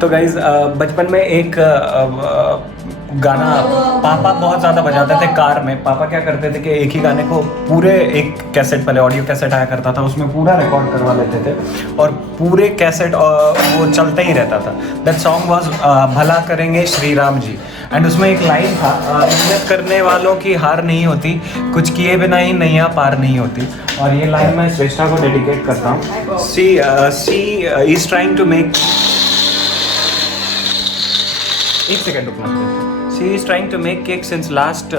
तो गाइज बचपन में एक गाना पापा बहुत ज़्यादा बजाते थे कार में। पापा क्या करते थे कि एक ही गाने को पूरे एक कैसेट, पहले ऑडियो कैसेट आया करता था, उसमें पूरा रिकॉर्ड करवा लेते थे और पूरे कैसेट वो चलता ही रहता था। दैट सॉन्ग वाज भला करेंगे श्री राम जी। एंड उसमें एक लाइन था, मेहनत करने वालों की हार नहीं होती, कुछ किए बिना ही नैया पार नहीं होती। और ये लाइन मैं श्रेष्ठा को डेडिकेट करता हूँ। सी इज ट्राइंग टू मेक, एक सेकेंड रुकना। She is trying to make cake since last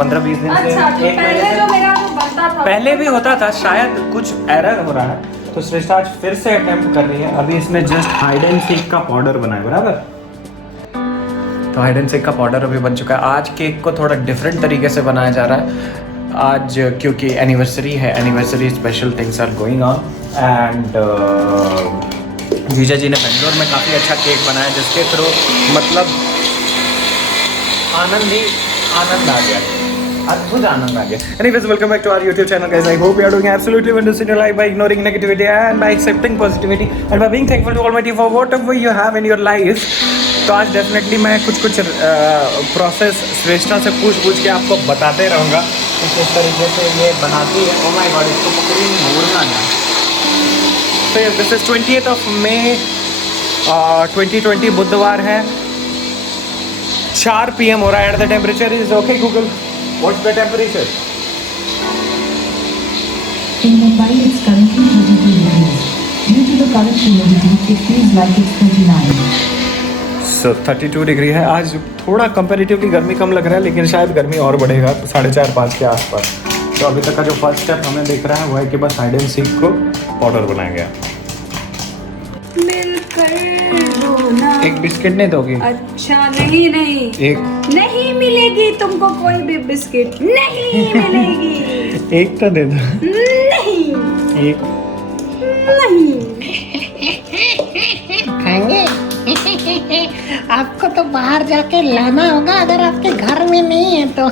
15-20 दिन से। अच्छा, तो पहले जो मेरा वो बनता था, पहले भी होता था, शायद कुछ एरर हो रहा है, तो श्रेष्ठा आज फिर से अटेम्प्ट कर रही है। अभी इसने जस्ट हाइड एंड सीक का पाउडर बनाया, बराबर। तो हाइड एंड सीक का पाउडर अभी बन चुका है। आज केक को थोड़ा डिफरेंट तरीके से बनाया जा रहा है आज, क्योंकि एनिवर्सरी है, anniversary special things are going on. And जीजा जी ने बेंगलोर में काफ़ी अच्छा केक बनाया, जिसके थ्रू मतलब आनंद आ गया, अद्भुत आनंद आ गया। Anyways, welcome back to our YouTube channel, guys. I hope you are doing absolutely wonderful in your life by ignoring negativity and by accepting positivity and by being thankful to Almighty for whatever you have in your life. तो आज definitely मैं कुछ process श्रेष्ठा से पूछ के आपको बताते रहूँगा कि किस तरीके से ये बनाती है। Oh my God, इसको पकड़ी नहीं, भूलना ना। तो this is 20th of May 2020, बुधवार है, 4 PM हो रहा है। At the temperature is okay Google, what's the temperature? In Mumbai, it's currently 32 degrees. Due to the current humidity, it feels like it's 39. So 32 degree है आज। थोड़ा comparatively गर्मी कम लग रहा है, लेकिन शायद गर्मी और बढ़ेगा 4:30-5 के आसपास। तो अभी तक का जो फर्स्ट स्टेप हमें दिख रहा है वो है कि बस हाइड एंड सीक को पाउडर बनाया गया। एक बिस्किट नहीं दोगी? अच्छा, नहीं एक नहीं मिलेगी तुमको कोई भी बिस्किट, नहीं मिलेगी। एक तो दे दो। नहीं एक नहीं खाएंगे। आपको तो बाहर जाके लाना होगा, अगर आपके घर में नहीं है तो।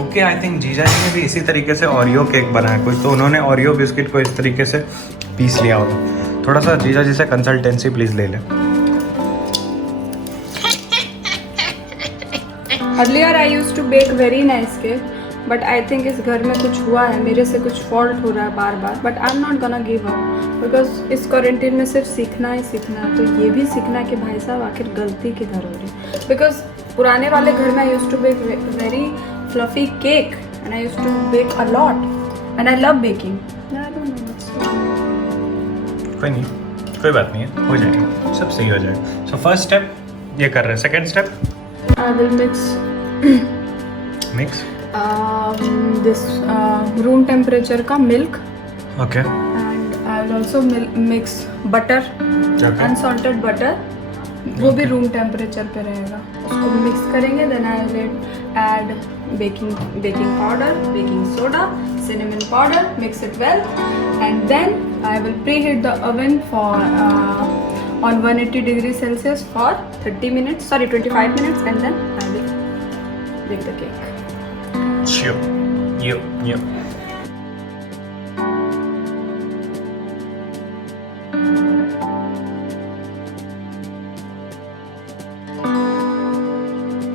ओके, आई थिंक जीजा जी ने भी इसी तरीके से ओरियो केक बनाया कुछ, तो उन्होंने ओरियो बिस्किट को इस तरीके से पीस लिया होगा। थोड़ा सा जीजा जी से कंसल्टेंसी प्लीज ले लें। Earlier I used to bake very nice cake, but I think इस घर में कुछ हुआ है, मेरे से कुछ फॉल्ट हो रहा है बार बार। But I am not gonna give up, because इस क्वारंटीन में सिर्फ सीखना ही सीखना है। तो ये भी सीखना है कि भाई साहब आखिर गलती किधर हो रही है। बिकॉज पुराने वाले घर में I used to bake very fluffy cake and I used to bake a lot and I love baking. कोई नहीं, कोई बात नहीं है, हो जाएगा, सब सही हो जाएगा। सो फर्स्ट स्टेप ये कर रहे हैं। Second step, I will mix this room temperature का milk, okay, and I will also mix butter, Okay. unsalted butter, वो भी room temperature पे रहेगा। उसको mix करेंगे, then I will add baking powder, baking soda, cinnamon powder, mix it well, and then I will preheat the oven for on 180 degrees Celsius for 25 minutes, and then I will bake the cake. Sure. Yep.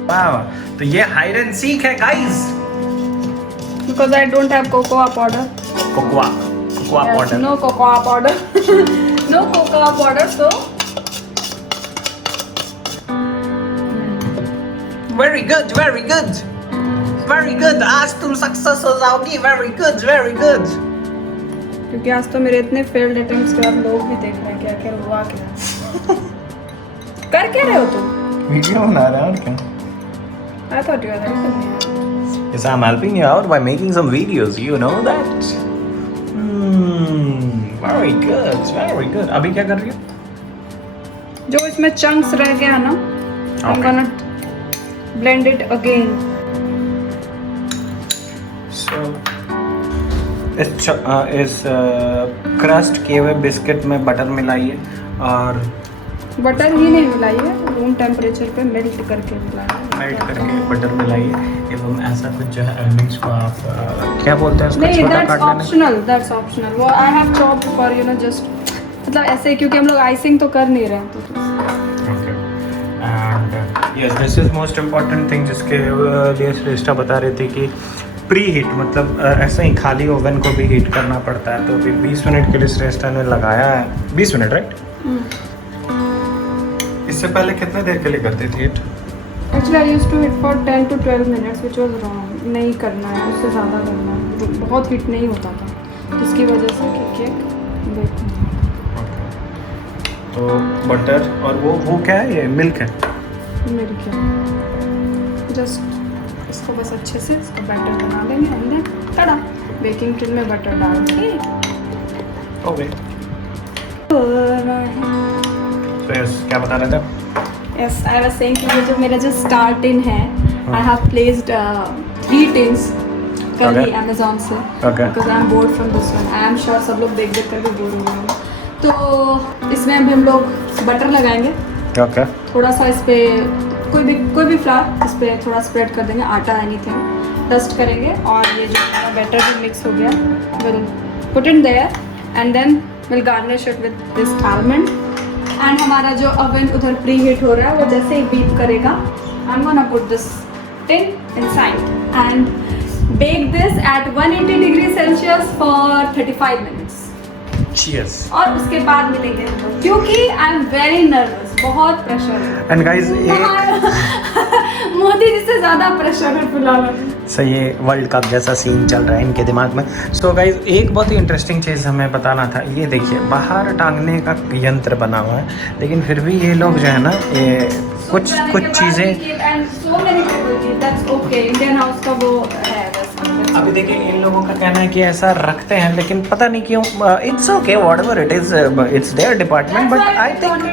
वाह, तो ये hide and seek है guys. Because I don't have cocoa powder. Cocoa Yes, powder. no cocoa powder. No cocoa powder, so very good, आज तुम success हो जाओगी। Very good. क्योंकि आज तो मेरे इतने फेल्ड अटेम्प्ट्स के बाद लोग भी देख रहे हैं क्या क्या हुआ क्या। कर क्या रहे हो तुम? वीडियो बना रहा है और क्या? I thought you were helping me. Yes, I'm helping you out by making some videos. You know that. Very good. अभी क्या कर रही हो? जो इसमें चंक्स रह गया ना, I'm gonna blend it again. So इस क्रस्ट किए हुए बिस्किट में बटर मिलाइए और बटर ही नहीं मिलाई है, रूम टेम्परेचर पे मेल्ट करके मिलाया है। मेल्ट करके बटर मिलाइए एवं ऐसा कुछ जो है एल्मिंग्स को आप क्या बोलते हैं उसको, नहीं, छोटा दैट्स काट लेना। Optional, that's optional. वो I have chopped for you know just, मतलब ऐसे, क्योंकि हम लोग आइसिंग तो कर नहीं रहे हैं तो। Okay and yes this is most important thing जिसके लिए श्रेष्ठा बता रही थी कि प्री हीट, मतलब ऐसे ही खाली ओवन को भी हीट करना पड़ता है। तो अभी 20 मिनट के लिए श्रेष्ठा ने लगाया है। 20 मिनट राइट? इससे पहले कितने देर के लिए करती थी heat? Actually I used to heat for 10 to 12 minutes which was wrong. नहीं करना है, उससे ज़्यादा करना है, बहुत हिट नहीं होता था जिसकी वजह से केक बेक। तो बटर और वो क्या है, ये मिल्क है? मेरी क्या, जस्ट इसको बस अच्छे से इसका बैटर बना देंगे हमने। तड़ा बेकिंग टिन में बटर डाल के ओके। तो यस क्या बता रहे थे? यस, आई वाज सेइंग कि ये जो मेरा जो स्टार टिन है, आई हैव प्लेस्ड 3 टिन्स कल ही Okay. अमेजोन से, Okay. Because I am board from this one. I am sure सब लोग देख देख कर भी बोर हो रहे होंगे। तो इसमें अभी हम लोग बटर लगाएंगे, ओके थोड़ा सा इस पर कोई भी फ्लावर इस पर थोड़ा स्प्रेड कर देंगे, आटा एनीथिंग डस्ट करेंगे। और ये जो हमारा बैटर भी मिक्स हो गया, will put in there and then will garnish it with this almond. And हमारा जो ओवन उधर प्री हीट हो रहा है, वो जैसे ही बीप करेगा, I am gonna put this tin inside and bake this at 180 degree Celsius for 35 minutes. Cheers. और उसके बाद मिलेंगे हम लोग, क्योंकि आई एम वेरी नर्वस, बहुत प्रेशर है। एंड गाइस मोदी जी से ज़्यादा प्रेशर है फिलहाल। सही है, वर्ल्ड कप जैसा सीन चल रहा है इनके दिमाग में। सो गाइज एक बहुत ही इंटरेस्टिंग चीज़ हमें बताना था। ये देखिए बाहर टांगने का यंत्र बना हुआ है, लेकिन फिर भी ये लोग जो है ना, ये कुछ चीज़ें अभी देखिए इन लोगों का कहना है कि ऐसा रखते हैं, लेकिन पता नहीं क्यों। It's okay whatever it is, it's there department, but I think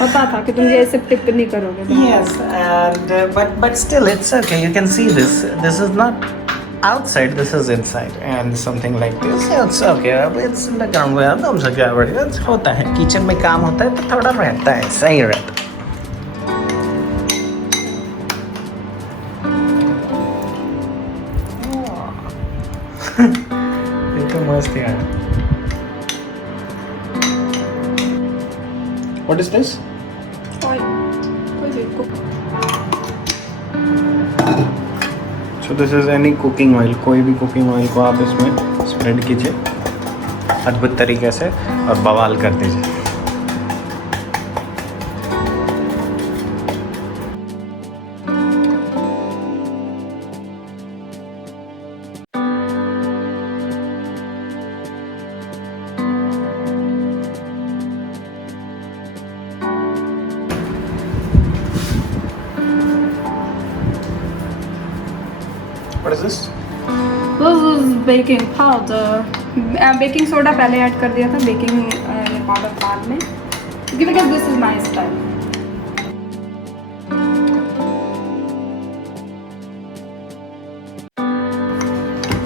पता था कि तुम ये ऐसे टिप्पणी करोगे। yes and but still it's okay, you can see this is not outside, this is inside and something like this, it's okay, it's in the ground where हम सब क्या बड़ी it's होता है, किचन में काम होता है तो थोड़ा रहता है, सही रहता है। ये तो मस्त है। What is this? So this is any cooking oil, कोई भी कुकिंग ऑयल को आप इसमें स्प्रेड कीजिए अद्भुत तरीके से और बवाल कर दीजिए। What is this? This is baking powder. Baking soda पहले ऐड कर दिया था, बेकिंग पाउडर बाद में, क्योंकि because this is my style.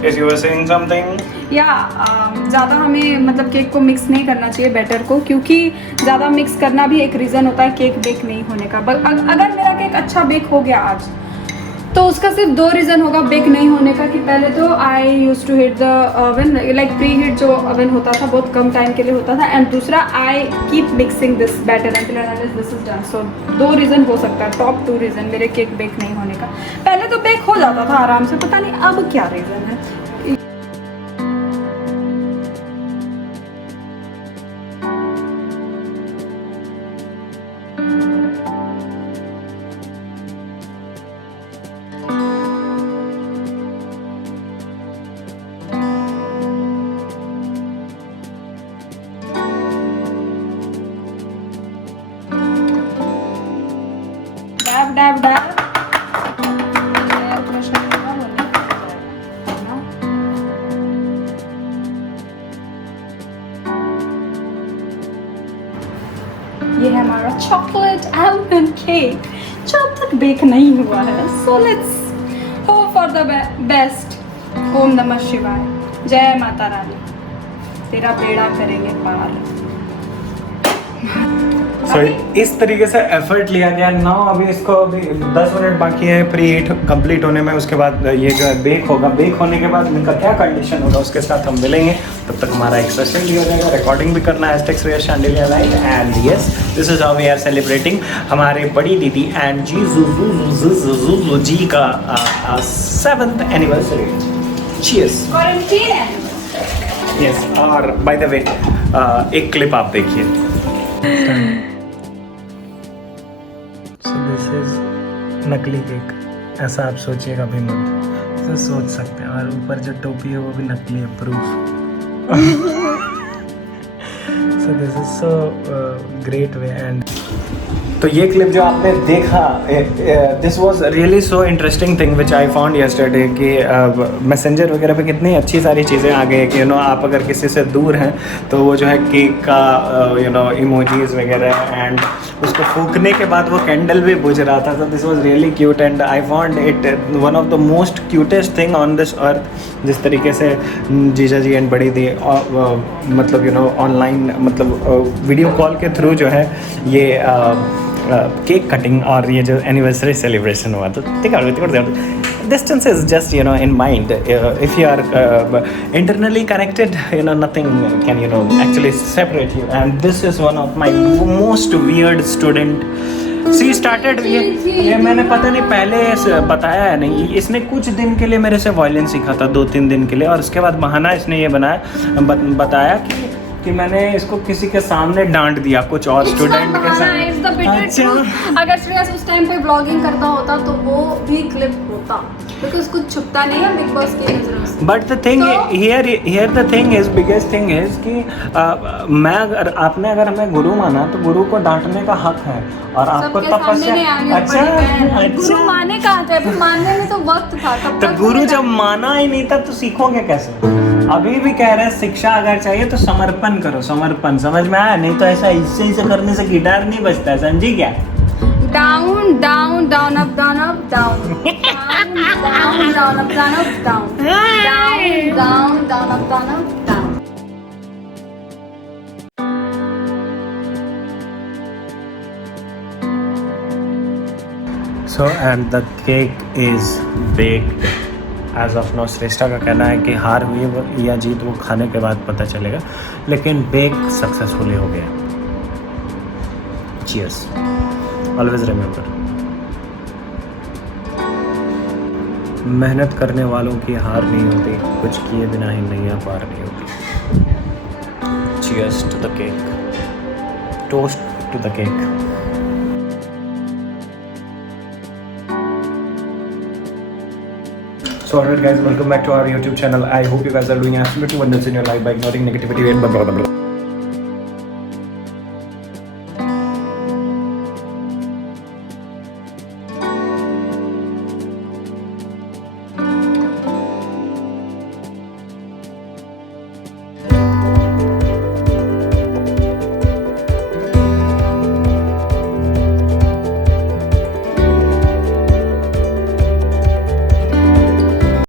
Yes, you were saying something. या ज़्यादा हमें मतलब केक को मिक्स नहीं करना चाहिए बैटर को, क्योंकि ज़्यादा मिक्स करना भी एक रीज़न होता है केक बेक नहीं होने का। अगर मेरा केक अच्छा बेक हो गया आज, तो उसका सिर्फ 2 रीज़न होगा बेक नहीं होने का। कि पहले तो I used to heat the oven, like preheat जो ओवन होता था बहुत कम टाइम के लिए होता था, एंड दूसरा I keep mixing this batter until this is done. So 2 reason हो सकता है, टॉप 2 रीज़न मेरे केक बेक नहीं होने का। पहले तो बेक हो जाता था आराम से, पता नहीं अब क्या रीज़न है। डैब डैब डैब ये है हमारा चॉकलेट आलमंड केक जो अब तक बेक नहीं हुआ है। So let's hope for the best. ओम नमः शिवाय, जय माता रानी, तेरा बेड़ा करेंगे पार। So, इस तरीके से एफर्ट लिया गया ना। अभी इसको अभी 10 मिनट बाकी है प्री हीट कंप्लीट होने में। उसके बाद ये जो है बेक होगा। बेक होने के बाद इनका क्या कंडीशन होगा उसके साथ हम मिलेंगे। तब तक हमारा एक सेशन भी हो जाएगा, रिकॉर्डिंग भी करना है #Chandelier live. And yes, this is how we are celebrating हमारे बड़ी दीदी एंड जी का 7th एनिवर्सरी। चीयर्स। यस, और बाय द वे एक क्लिप आप देखिए। दिस इज नकली केक, ऐसा आप सोचिएगा भी मत, तो सोच सकते हैं। और ऊपर जो टोपी है वो भी नकली है, proof. So this is so great way. And तो ये क्लिप जो आपने देखा, this was really so interesting thing which I found yesterday कि मैसेंजर वगैरह पे कितनी अच्छी सारी चीज़ें आ गई कि आप अगर किसी से दूर हैं तो वो जो है केक का इमोजीज वगैरह, एंड उसको फूकने के बाद वो कैंडल भी बुझ रहा था। तो this was really cute and I found it one of the most cutest thing on this earth. जिस तरीके से जीजा जी एंड बड़ी दी मतलब ऑनलाइन मतलब वीडियो कॉल के थ्रू जो है ये केक कटिंग और ये जो एनिवर्सरी सेलिब्रेशन हुआ। तो distance is just in mind. If you are internally connected, nothing can actually separate you. And this is one of my most weird student. She started ये मैंने पता नहीं पहले बताया है नहीं, इसने कुछ दिन के लिए मेरे से वायलिन सीखा था, 2-3 दिन के लिए। और उसके बाद बहाना इसने ये बताया कि मैंने इसको किसी के सामने डांट दिया कुछ और स्टूडेंट के साथ। अच्छा, अगर श्रेयस उस टाइम पे ब्लॉगिंग करता होता तो वो भी क्लिप होता, बिकॉज कुछ छुपता नहीं है बिग बॉस की नजरों से। But the thing here the thing is biggest thing is कि मैं आपने अगर हमें गुरु माना तो गुरु को डांटने का हक है। और आपको तपस्या गुरु माने कहाँ थे, अभी मानने में तो वक्त था। तो गुरु जब माना ही नहीं था तो सीखोगे कैसे? अभी भी कह रहे हैं शिक्षा अगर चाहिए तो समर्पण करो, समर्पण। समझ में आया? नहीं तो ऐसा इससे करने से गिटार नहीं बजता है, समझी क्या? Down down down up down up down down down up down up down down down down up down up down. So and the cake is baked as of now। श्रेष्ठा का कहना है कि हार हुई या जीत वो खाने के बाद पता चलेगा, लेकिन बेक सक्सेसफुली हो गया। Cheers। Always remember, मेहनत करने वालों की हार नहीं होती, कुछ किए बिना ही नैया पार नहीं होती। Cheers to the cake। Toast to the cake। So alright guys, welcome back to our YouTube channel. I hope you guys are doing absolutely wonders in your life by ignoring negativity and blah blah blah blah.